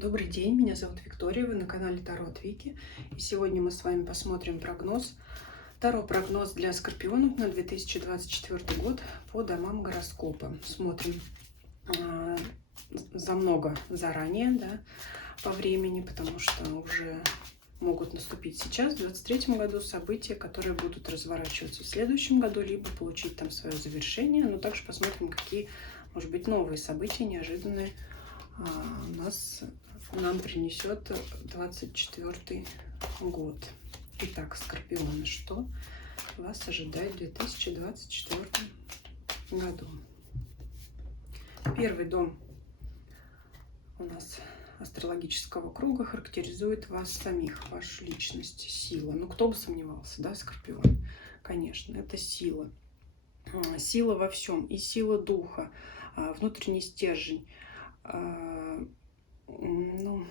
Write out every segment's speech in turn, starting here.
Добрый день, меня зовут Виктория, вы на канале Таро от Вики. И сегодня мы с вами посмотрим прогноз. Таро-прогноз для скорпионов на 2024 год по домам гороскопа. Смотрим а, заранее, да, по времени, потому что уже могут наступить сейчас, в 2023 году, события, которые будут разворачиваться в следующем году, либо получить там свое завершение. Но также посмотрим, какие, может быть, новые события неожиданные нам принесет 24 год. Итак, скорпионы, что вас ожидает в 2024 году? Первый дом у нас астрологического круга характеризует вас самих, вашу личность, сила. Ну, кто бы сомневался, да, скорпион? Конечно, это сила. Сила во всем. И сила духа, внутренний стержень, ну,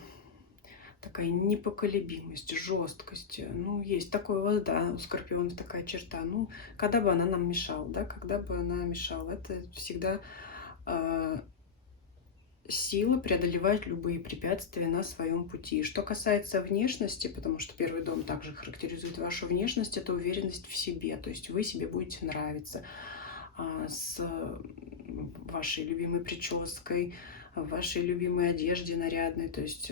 такая непоколебимость, жесткость. Ну, есть такое у вас, да, у скорпионов такая черта. Ну, когда бы она нам мешала, да, когда бы она мешала. Это всегда сила преодолевать любые препятствия на своем пути. Что касается внешности, потому что первый дом также характеризует вашу внешность, это уверенность в себе. То есть вы себе будете нравиться с вашей любимой прической, в вашей любимой одежде нарядной, то есть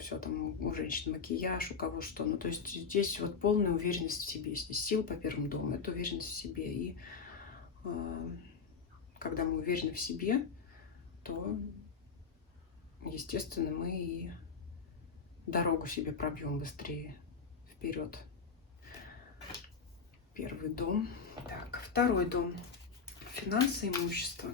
все там у женщин макияж, у кого что. Ну, то есть здесь вот полная уверенность в себе. Здесь сила по первому дому, это уверенность в себе. И когда мы уверены в себе, то, естественно, мы и дорогу себе пробьем быстрее вперед. Первый дом. Так, второй дом. Финансы, имущество.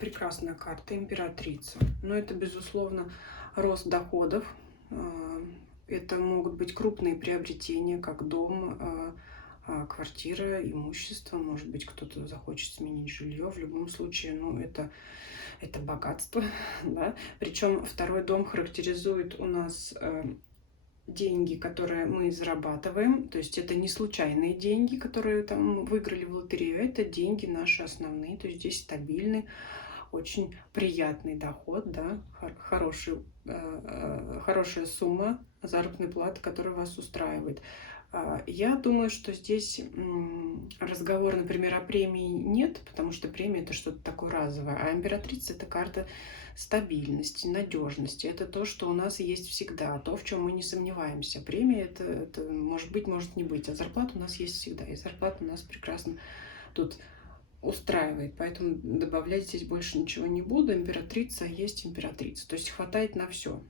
Прекрасная карта, императрица. Но это, безусловно, рост доходов. Это могут быть крупные приобретения, как дом, квартира, имущество. Может быть, кто-то захочет сменить жилье. В любом случае, ну, это богатство. Да? Причем второй дом характеризует у нас деньги, которые мы зарабатываем. То есть это не случайные деньги, которые там выиграли в лотерею. Это деньги наши основные. То есть здесь стабильный, очень приятный доход, да, хорошая сумма заработной платы, которая вас устраивает. Я думаю, что здесь разговор, например, о премии нет, потому что премия это что-то такое разовое, а императрица это карта стабильности, надежности. Это то, что у нас есть всегда, то, в чем мы не сомневаемся. Премия это может быть, может не быть, а зарплата у нас есть всегда, и зарплата у нас прекрасно тут устраивает, поэтому добавлять здесь больше ничего не буду. Императрица есть императрица, то есть хватает на все,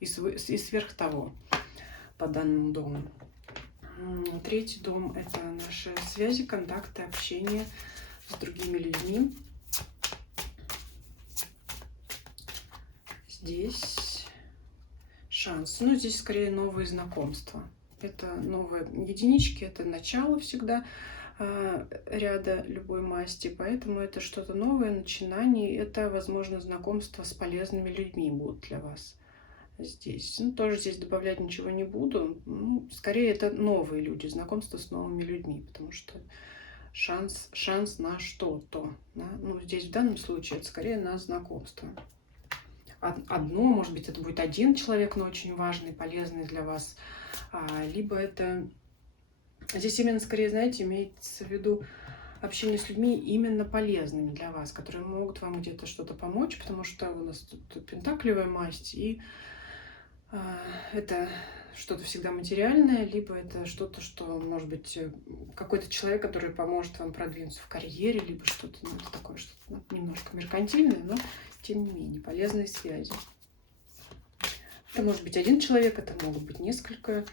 и сверх того по данному дому. Третий дом – это наши связи, контакты, общение с другими людьми. Здесь шанс, ну здесь скорее новые знакомства. Это новые единички, это начало всегда ряда любой масти, поэтому это что-то новое, начинание, это, возможно, знакомство с полезными людьми будут для вас здесь. Ну, тоже здесь добавлять ничего не буду, ну, скорее это новые люди, знакомство с новыми людьми, потому что шанс на что-то, да? Ну, здесь в данном случае это скорее на знакомство. Одно, может быть, это будет один человек, но очень важный, полезный для вас, либо это здесь именно скорее, знаете, имеется в виду общение с людьми именно полезными для вас, которые могут вам где-то что-то помочь, потому что у нас тут пентаклевая масть, и это что-то всегда материальное, либо это что-то, что, может быть, какой-то человек, который поможет вам продвинуться в карьере, либо что-то, ну, это такое, что-то немножко меркантильное, но, тем не менее, полезные связи. Это может быть один человек, это могут быть несколько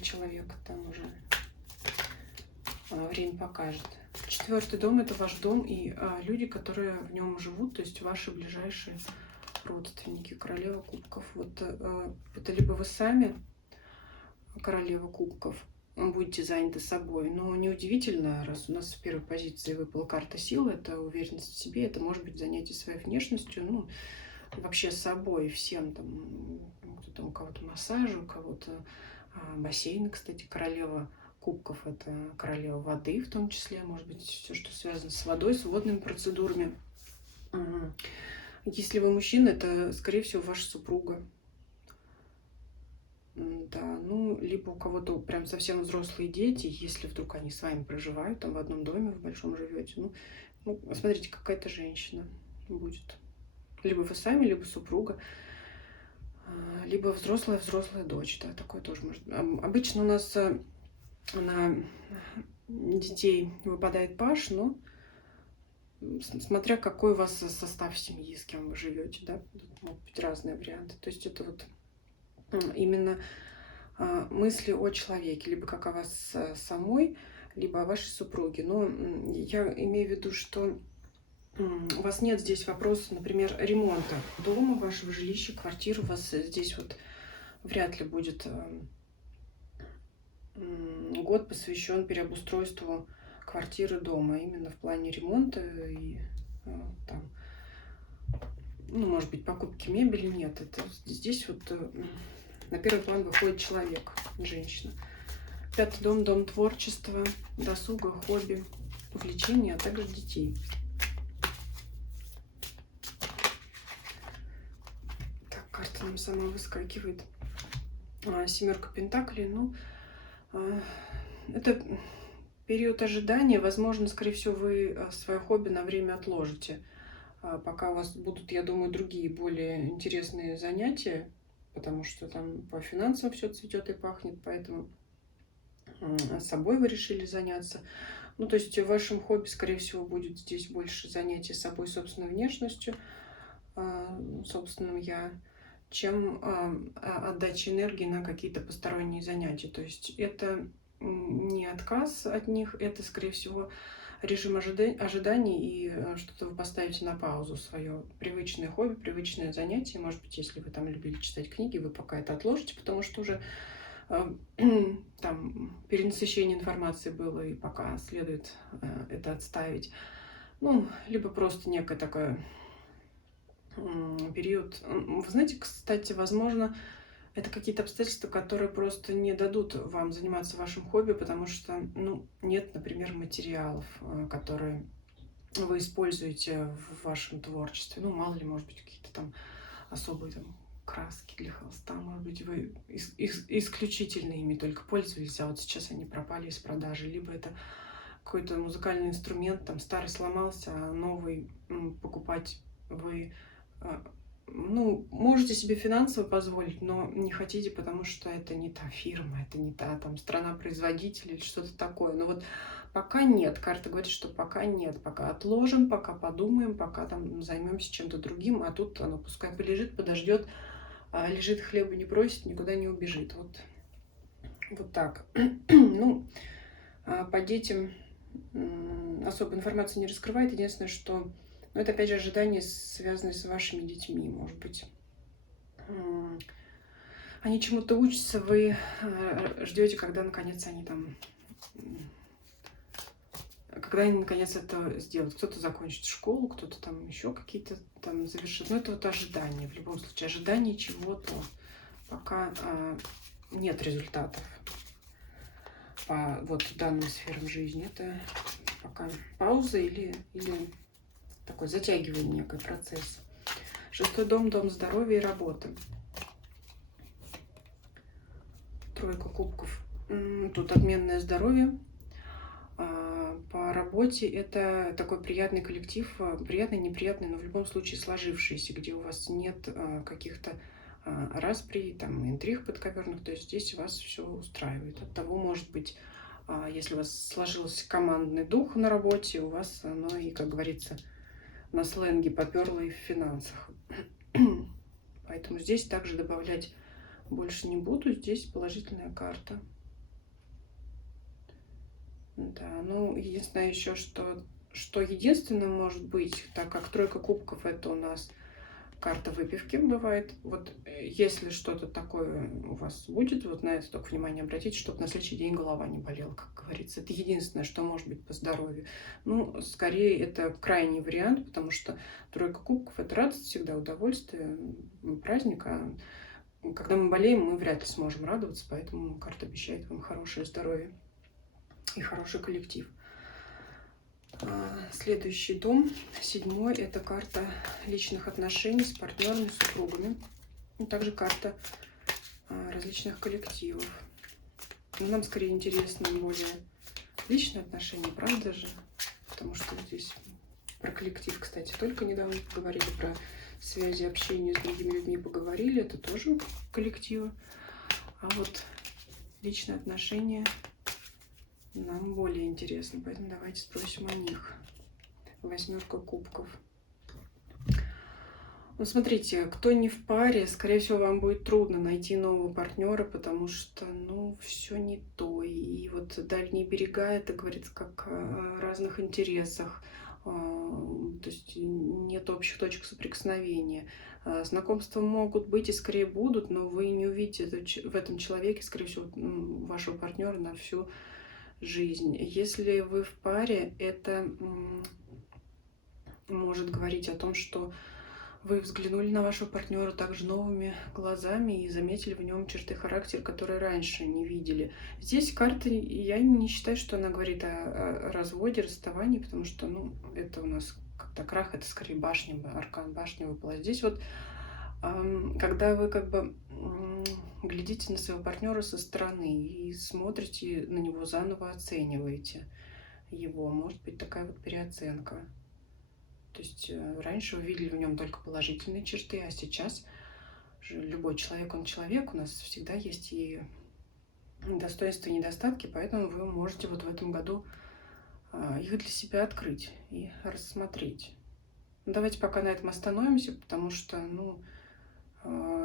человек, там уже время покажет. Четвертый дом – это ваш дом и люди, которые в нем живут, то есть ваши ближайшие родственники. Королева кубков. Вот это либо вы сами, королева кубков, будете заняты собой. Но неудивительно, раз у нас в первой позиции выпала карта силы, это уверенность в себе, это может быть занятие своей внешностью, ну, вообще собой, всем там, кто-то у кого-то массажи, у кого-то бассейн, кстати, королева кубков — это королева воды, в том числе, может быть, все, что связано с водой, с водными процедурами. Если вы мужчина, это, скорее всего, ваша супруга. Да, ну, либо у кого-то прям совсем взрослые дети, если вдруг они с вами проживают, там в одном доме, в большом живете. Ну, смотрите, какая-то женщина будет. Либо вы сами, либо супруга, либо взрослая дочь, да, такое тоже может быть. Обычно у нас на детей выпадает паш, но смотря какой у вас состав семьи, с кем вы живете, да, могут быть разные варианты. То есть это вот именно мысли о человеке, либо как о вас самой, либо о вашей супруге. Но я имею в виду, что у вас нет здесь вопроса, например, ремонта дома, вашего жилища, квартиры. У вас здесь вот вряд ли будет год посвящен переобустройству квартиры дома, именно в плане ремонта и там, ну, может быть, покупки мебели. Нет, это здесь вот на первый план выходит человек, женщина. 5-й дом — дом творчества, досуга, хобби, увлечения, а также детей. Так, карта нам сама выскакивает. 7-ка пентаклей. Ну, это период ожидания. Возможно, скорее всего, вы свое хобби на время отложите, пока у вас будут, я думаю, другие более интересные занятия, потому что там по финансам все цветет и пахнет, поэтому собой вы решили заняться. Ну, то есть в вашем хобби, скорее всего, будет здесь больше занятий собой, собственной внешностью, собственным я, чем отдача энергии на какие-то посторонние занятия. То есть это не отказ от них, это, скорее всего, режим ожидания, и что-то вы поставите на паузу, свое привычное хобби, привычное занятие. Может быть, если вы там любили читать книги, вы пока это отложите, потому что уже там перенасыщение информации было, и пока следует это отставить. Ну, либо просто некое такое период. Вы знаете, кстати, возможно, это какие-то обстоятельства, которые просто не дадут вам заниматься вашим хобби, потому что, ну, нет, например, материалов, которые вы используете в вашем творчестве. Ну, мало ли, может быть, какие-то там особые там краски для холста, может быть, вы исключительно ими только пользовались, а вот сейчас они пропали из продажи, либо это какой-то музыкальный инструмент, там старый сломался, а новый покупать вы, ну, можете себе финансово позволить, но не хотите, потому что это не та фирма, это не та там страна-производитель или что-то такое. Но вот пока нет. Карта говорит, что пока нет, пока отложим, пока подумаем, пока там займемся чем-то другим, а тут оно пускай полежит, подождет, лежит, хлеба не просит, никуда не убежит. Вот так. Ну, по детям особо информацию не раскрывает. Единственное, что, ну, это опять же ожидания, связанные с вашими детьми. Может быть, они чему-то учатся, вы ждете, когда наконец они там, когда они наконец это сделают. Кто-то закончит школу, кто-то там еще какие-то там завершит. Но это вот ожидание, в любом случае, ожидание чего-то, пока нет результатов по вот данным сферам жизни. Это пока пауза или такой затягивание некий процесс. 6-й дом — дом здоровья и работы. 3-ка кубков. Тут отменное здоровье. По работе это такой приятный коллектив, приятный, неприятный, но в любом случае сложившийся, где у вас нет каких-то распри, там, интриг подковерных, то есть здесь вас все устраивает. От того, может быть, если у вас сложился командный дух на работе, у вас оно и, как говорится, на сленге поперло и в финансах. Поэтому здесь также добавлять больше не буду. Здесь положительная карта. Да, ну, единственное еще, что единственное может быть, так как 3-ка кубков — это у нас карта выпивки бывает. Вот если что-то такое у вас будет, вот на это только внимание обратите, чтобы на следующий день голова не болела, как говорится. Это единственное, что может быть по здоровью. Ну, скорее, это крайний вариант, потому что 3-ка кубков — это радость всегда, удовольствие, праздник. А когда мы болеем, мы вряд ли сможем радоваться, поэтому карта обещает вам хорошее здоровье. и хороший коллектив. Следующий дом, 7-й, это карта личных отношений с партнерами, супругами. И также карта различных коллективов. Но нам скорее интересно более личные отношения, правда же? Потому что вот здесь про коллектив, кстати, только недавно поговорили, про связи, общение с другими людьми поговорили, это тоже коллективы. А вот личные отношения нам более интересно, поэтому давайте спросим о них. 8 кубков. Ну, смотрите, кто не в паре, скорее всего, вам будет трудно найти нового партнера, потому что, ну, все не то. И вот дальние берега, это говорится как о разных интересах, то есть нет общих точек соприкосновения. Знакомства могут быть и скорее будут, но вы не увидите в этом человеке, скорее всего, вашего партнера на всю жизнь. Если вы в паре, это может говорить о том, что вы взглянули на вашего партнера также новыми глазами и заметили в нем черты характера, которые раньше не видели. Здесь карта, я не считаю, что она говорит о разводе, расставании, потому что, ну, это у нас как-то крах, это скорее башня, аркан башни выпала. Здесь вот, когда вы как бы глядите на своего партнера со стороны и смотрите на него заново, оцениваете его, может быть такая вот переоценка. То есть раньше вы видели в нем только положительные черты, а сейчас же любой человек, он человек, у нас всегда есть и достоинства, и недостатки, поэтому вы можете вот в этом году их для себя открыть и рассмотреть. Ну, давайте пока на этом остановимся, потому что, ну,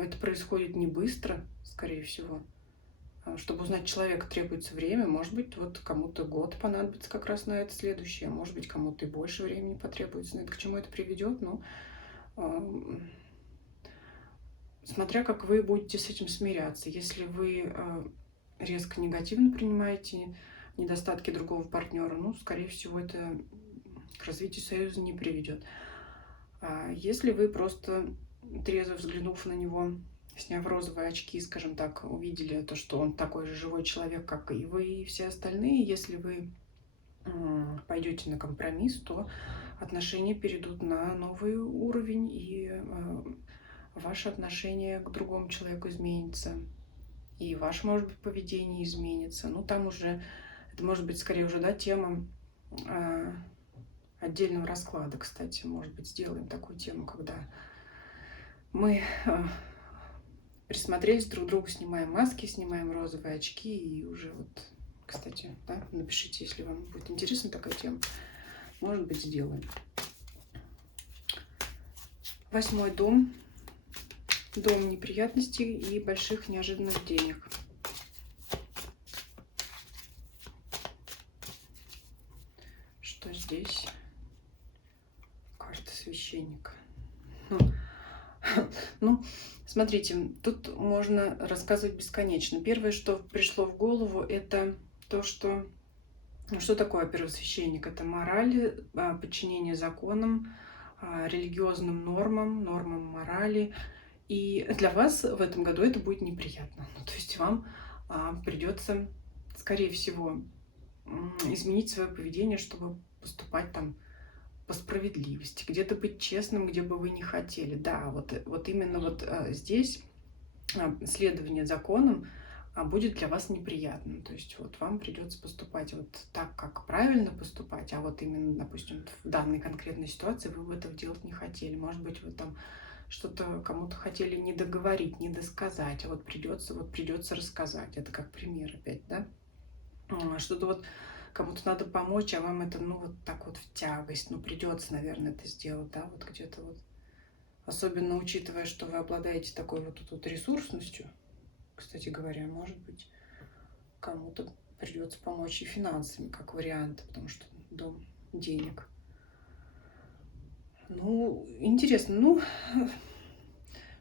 это происходит не быстро, скорее всего. Чтобы узнать человека, требуется время. Может быть, вот кому-то год понадобится как раз на это следующее. Может быть, кому-то и больше времени потребуется. Но это к чему это приведет? Ну, смотря как вы будете с этим смиряться. Если вы резко негативно принимаете недостатки другого партнера, ну, скорее всего, это к развитию союза не приведет. А если вы просто, трезво взглянув на него, сняв розовые очки, скажем так, увидели то, что он такой же живой человек, как и вы, и все остальные, если вы пойдете на компромисс, то отношения перейдут на новый уровень, и ваше отношение к другому человеку изменится, и ваше, может быть, поведение изменится. Ну, там уже, это может быть скорее уже, да, тема отдельного расклада, кстати, может быть, сделаем такую тему, когда мы присмотрелись друг к другу, снимаем маски, снимаем розовые очки, и уже вот, кстати, да, напишите, если вам будет интересна такая тема, может быть, сделаем. 8-й дом. Дом неприятностей и больших неожиданных денег. Что здесь? Карта священника. Ну, смотрите, тут можно рассказывать бесконечно. Первое, что пришло в голову, это то, что... Что такое первосвященник? Это мораль, подчинение законам, религиозным нормам, нормам морали. И для вас в этом году это будет неприятно. Ну, то есть вам придется, скорее всего, изменить свое поведение, чтобы поступать там по справедливости, где-то быть честным, где бы вы не хотели. Да, вот именно вот здесь следование законам будет для вас неприятным. То есть вот вам придется поступать вот так, как правильно поступать, а вот именно, допустим, в данной конкретной ситуации вы этого делать не хотели. Может быть, вы там что-то кому-то хотели не договорить, не досказать, а вот придется рассказать. Это как пример опять, да? Что-то вот кому-то надо помочь, а вам это, ну, вот так вот в тягость. Ну, придется, наверное, это сделать, да, вот где-то вот. Особенно учитывая, что вы обладаете такой вот ресурсностью, кстати говоря, может быть, кому-то придется помочь и финансами, как вариант, потому что дом денег. Ну, интересно, ну,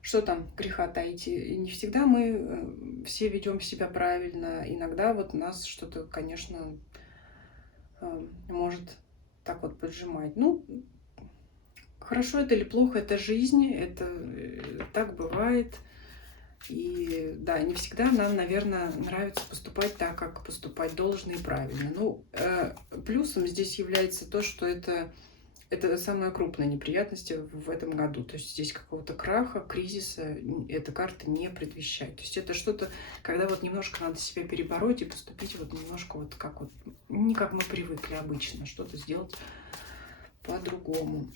что там греха таить? Не всегда мы все ведем себя правильно. Иногда вот нас что-то, конечно, может так вот поджимать. Ну, хорошо это или плохо, это жизнь, это так бывает. И да, не всегда нам, наверное, нравится поступать так, как поступать должно и правильно. Ну, плюсом здесь является то, что это самая крупная неприятность в этом году. То есть здесь какого-то краха, кризиса эта карта не предвещает. То есть это что-то, когда вот немножко надо себя перебороть и поступить вот немножко вот как вот, не как мы привыкли обычно, что-то сделать по-другому.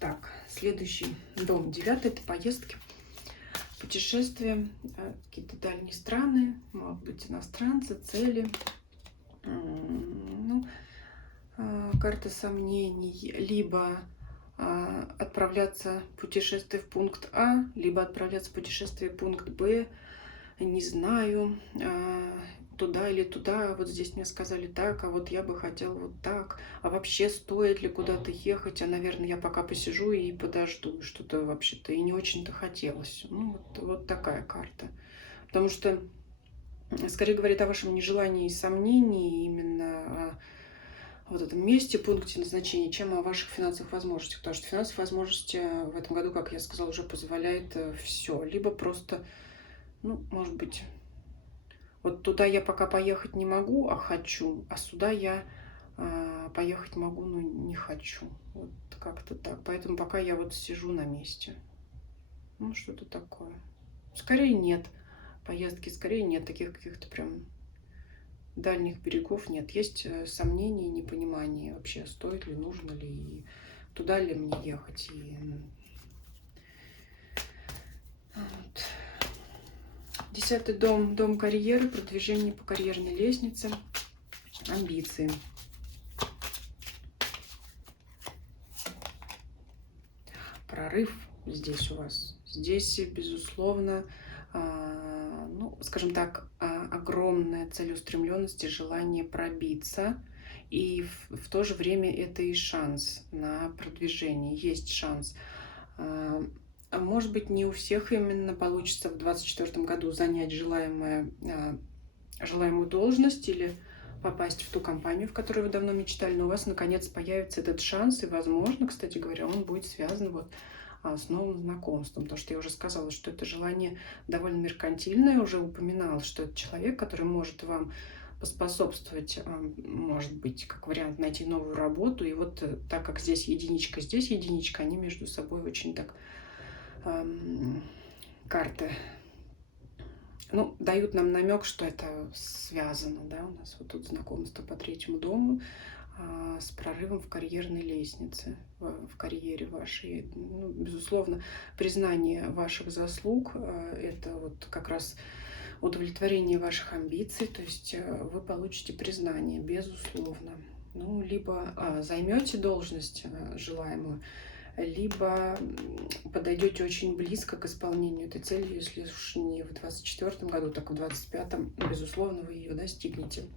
Так, следующий дом 9 — это поездки, путешествия, какие-то дальние страны, могут быть иностранцы, цели. Ну, карта сомнений. Либо отправляться в путешествие в пункт А, либо отправляться в путешествие в пункт Б. Не знаю, туда или туда, вот здесь мне сказали так, а вот я бы хотела вот так, а вообще стоит ли куда-то ехать, а, наверное, я пока посижу и подожду, что-то вообще-то и не очень-то хотелось. Ну, вот такая карта. Потому что, скорее говорит о вашем нежелании и сомнении именно вот этом месте, пункте назначения, чем о ваших финансовых возможностях. Потому что финансовые возможности в этом году, как я сказала, уже позволяет все. Либо просто, ну, может быть, вот туда я пока поехать не могу, а хочу, а сюда я поехать могу, но не хочу. Вот как-то так. Поэтому пока я вот сижу на месте. Ну, что-то такое. Скорее нет. Поездки скорее нет. Таких каких-то прям дальних берегов нет. Есть сомнения, непонимание вообще, стоит ли, нужно ли, и туда ли мне ехать. И... Вот. 10-й дом, дом карьеры, продвижение по карьерной лестнице, амбиции. Прорыв здесь у вас. Здесь, безусловно, ну, скажем так, огромная целеустремленность и желание пробиться. И в то же время это и шанс на продвижение. Есть шанс. Может быть, не у всех именно получится в 2024 году занять желаемую должность или попасть в ту компанию, в которую вы давно мечтали, но у вас наконец появится этот шанс, и, возможно, кстати говоря, он будет связан вот с новым знакомством, потому что я уже сказала, что это желание довольно меркантильное, уже упоминала, что это человек, который может вам поспособствовать, может быть, как вариант найти новую работу, и вот так как здесь единичка, они между собой очень так карты, ну, дают нам намек, что это связано, да, у нас вот тут знакомство по 3-му дому с прорывом в карьерной лестнице, в карьере вашей. Ну, безусловно, признание ваших заслуг, это вот как раз удовлетворение ваших амбиций, то есть вы получите признание, безусловно. Ну, либо займете должность желаемую, либо подойдете очень близко к исполнению этой цели, если уж не в 2024 году, так в 2025, безусловно, вы ее достигнете.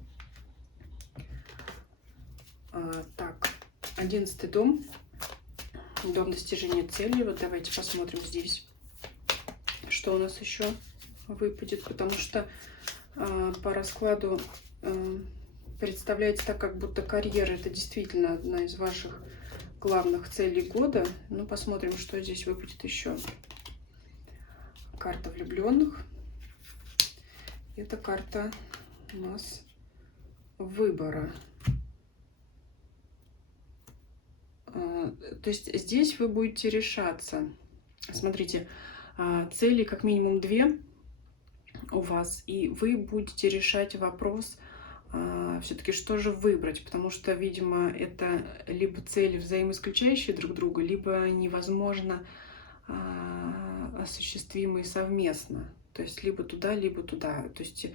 Так, 11-й дом, дом достижения цели. Вот давайте посмотрим здесь, что у нас еще выпадет, потому что по раскладу представляется так, как будто карьера — это действительно одна из ваших главных целей года. Ну, посмотрим, что здесь выпадет еще. Карта влюбленных. Это карта у нас выбора. То есть здесь вы будете решаться. Смотрите, цели как минимум 2 у вас, и вы будете решать вопрос, все-таки что же выбрать, потому что, видимо, это либо цели взаимоисключающие друг друга, либо невозможно осуществимые совместно. То есть либо туда, либо туда. То есть,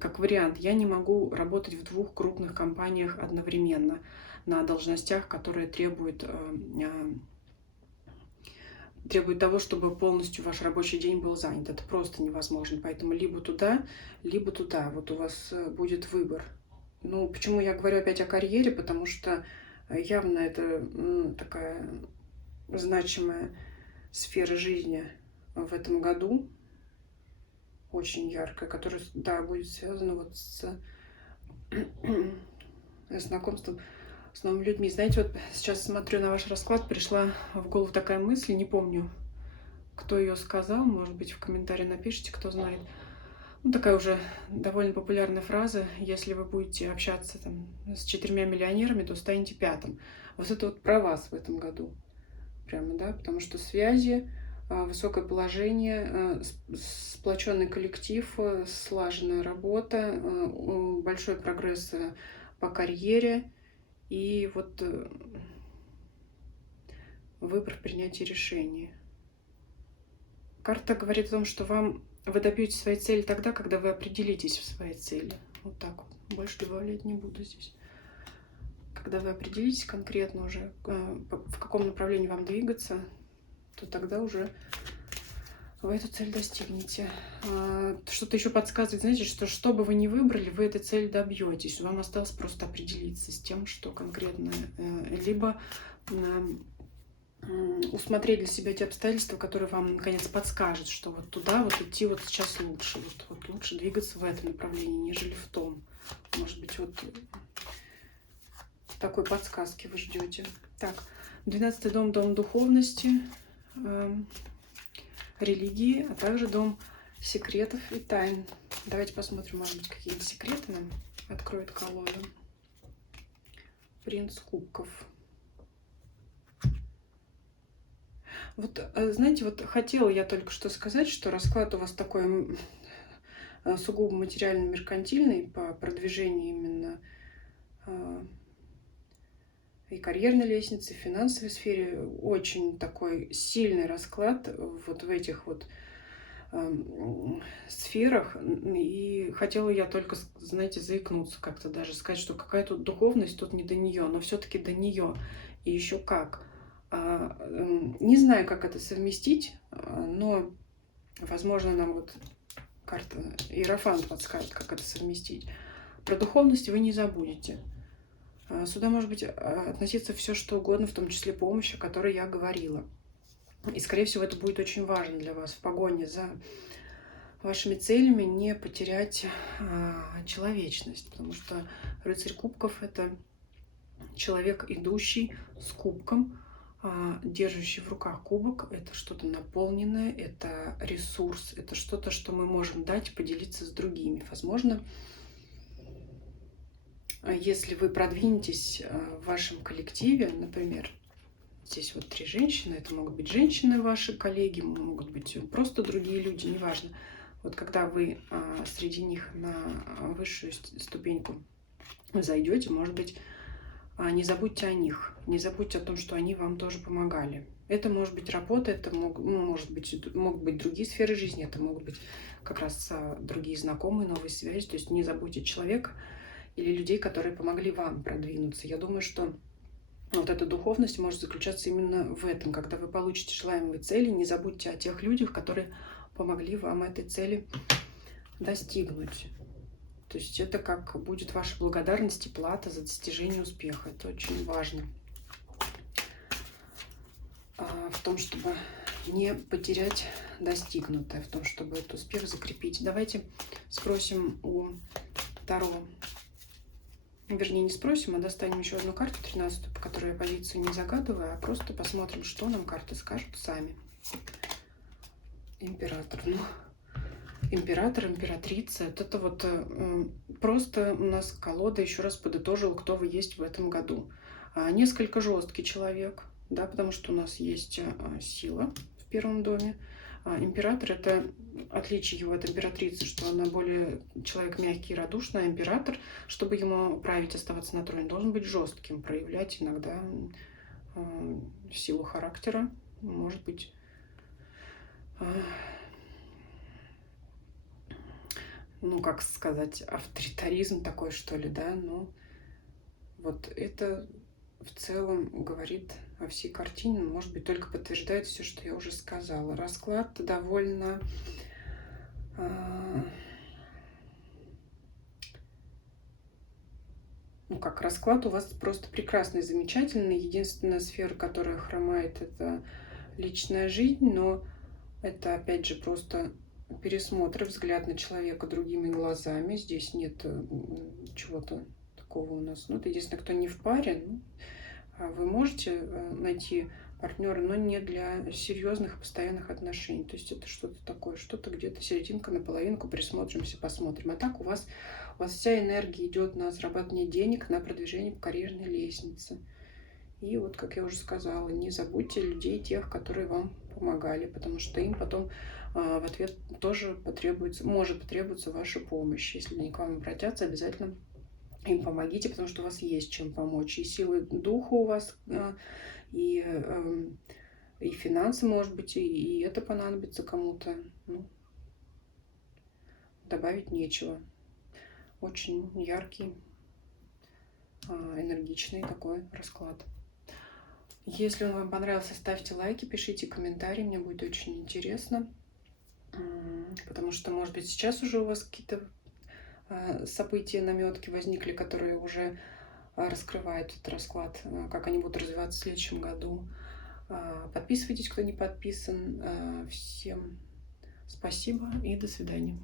как вариант, я не могу работать в 2 крупных компаниях одновременно на должностях, которые требуют того, чтобы полностью ваш рабочий день был занят. Это просто невозможно. Поэтому либо туда, либо туда. Вот у вас будет выбор. Ну, почему я говорю опять о карьере? Потому что явно это такая значимая сфера жизни в этом году. Очень яркая, которая, да, будет связана вот с знакомством с новыми людьми. Знаете, вот сейчас смотрю на ваш расклад, пришла в голову такая мысль, не помню, кто ее сказал, может быть, в комментарии напишите, кто знает. Ну, такая уже довольно популярная фраза: если вы будете общаться там с 4 миллионерами, то станете пятым. Вот это вот про вас в этом году. Прямо, да, потому что связи, высокое положение, сплоченный коллектив, слаженная работа, большой прогресс по карьере и вот выбор в принятии решений. Карта говорит о том, что вы добьетесь своей цели тогда, когда вы определитесь в своей цели. Вот так вот. Больше добавлять не буду здесь. Когда вы определитесь конкретно уже, в каком направлении вам двигаться, то тогда уже вы эту цель достигнете. Что-то еще подсказывает, знаете, что бы вы ни выбрали, вы этой цели добьетесь. Вам осталось просто определиться с тем, что конкретно. Либо усмотреть для себя те обстоятельства, которые вам наконец подскажут, что вот туда вот идти вот сейчас лучше. Вот лучше двигаться в этом направлении, нежели в том. Может быть, вот такой подсказки вы ждете. Так, 12-й дом, дом духовности, религии, а также дом секретов и тайн. Давайте посмотрим, может быть, какие-то секреты нам откроет колода. Принц кубков. Вот, знаете, вот хотела я только что сказать, что расклад у вас такой сугубо материально-меркантильный по продвижению именно и карьерной лестнице, и финансовой сфере. Очень такой сильный расклад вот в этих вот сферах. И хотела я только, знаете, заикнуться как-то, даже сказать, что какая-то духовность тут не до нее, но все-таки до нее. И еще как. Не знаю, как это совместить, но, возможно, нам вот карта Иерофант подскажет, как это совместить. Про духовность вы не забудете. Сюда может быть относиться все, что угодно, в том числе помощь, о которой я говорила. И, скорее всего, это будет очень важно для вас в погоне за вашими целями не потерять человечность, потому что рыцарь кубков — это человек, идущий с кубком, держащий в руках кубок. Это что-то наполненное, это ресурс, это что-то, что мы можем дать, поделиться с другими. Возможно, если вы продвинетесь в вашем коллективе, например, здесь вот 3 женщины, это могут быть женщины ваши коллеги, могут быть просто другие люди, неважно. Вот когда вы среди них на высшую ступеньку зайдете, может быть, не забудьте о них, не забудьте о том, что они вам тоже помогали. Это может быть работа, это могут быть другие сферы жизни, это могут быть как раз другие знакомые, новые связи. То есть не забудьте человека или людей, которые помогли вам продвинуться. Я думаю, что вот эта духовность может заключаться именно в этом. Когда вы получите желаемые цели, не забудьте о тех людях, которые помогли вам этой цели достигнуть. То есть это как будет ваша благодарность и плата за достижение успеха. Это очень важно. В том, чтобы не потерять достигнутое, в том, чтобы этот успех закрепить. Давайте спросим у Таро. Вернее, не спросим, а достанем еще одну карту, 13-ю, по которой я позицию не загадываю, а просто посмотрим, что нам карты скажут сами. Император. Император, императрица. Это вот просто у нас колода еще раз подытожила, кто вы есть в этом году. Несколько жесткий человек, да, потому что у нас есть сила в первом доме. Император — это отличие его от императрицы, что она более человек мягкий и радушный, а император, чтобы ему править, оставаться на троне, должен быть жестким, проявлять иногда силу характера, может быть, ну, как сказать, авторитаризм такой, что ли, да, ну, вот это в целом говорит о всей картине, может быть, только подтверждает все, что я уже сказала. Расклад довольно ну как, расклад у вас просто прекрасный, замечательный. Единственная сфера, которая хромает, это личная жизнь, но это, опять же, просто пересмотр, взгляд на человека другими глазами. Здесь нет чего-то такого у нас. Ну, это единственное, кто не в паре. Ну, вы можете найти партнера, но не для серьезных и постоянных отношений. То есть это что-то такое, что-то где-то серединка на половинку, присмотримся, посмотрим. А так у вас вся энергия идет на зарабатывание денег, на продвижение по карьерной лестнице. И вот, как я уже сказала, не забудьте людей, тех, которые вам помогали, потому что им потом в ответ тоже может потребоваться ваша помощь. Если они к вам обратятся, обязательно им помогите, потому что у вас есть чем помочь. И силы духа у вас, и, и финансы, может быть, и это понадобится кому-то. Ну, добавить нечего. Очень яркий, энергичный такой расклад. Если он вам понравился, ставьте лайки, пишите комментарии, мне будет очень интересно. Потому что, может быть, сейчас уже у вас какие-то события, наметки возникли, которые уже раскрывают этот расклад, как они будут развиваться в следующем году. Подписывайтесь, кто не подписан. Всем спасибо и до свидания.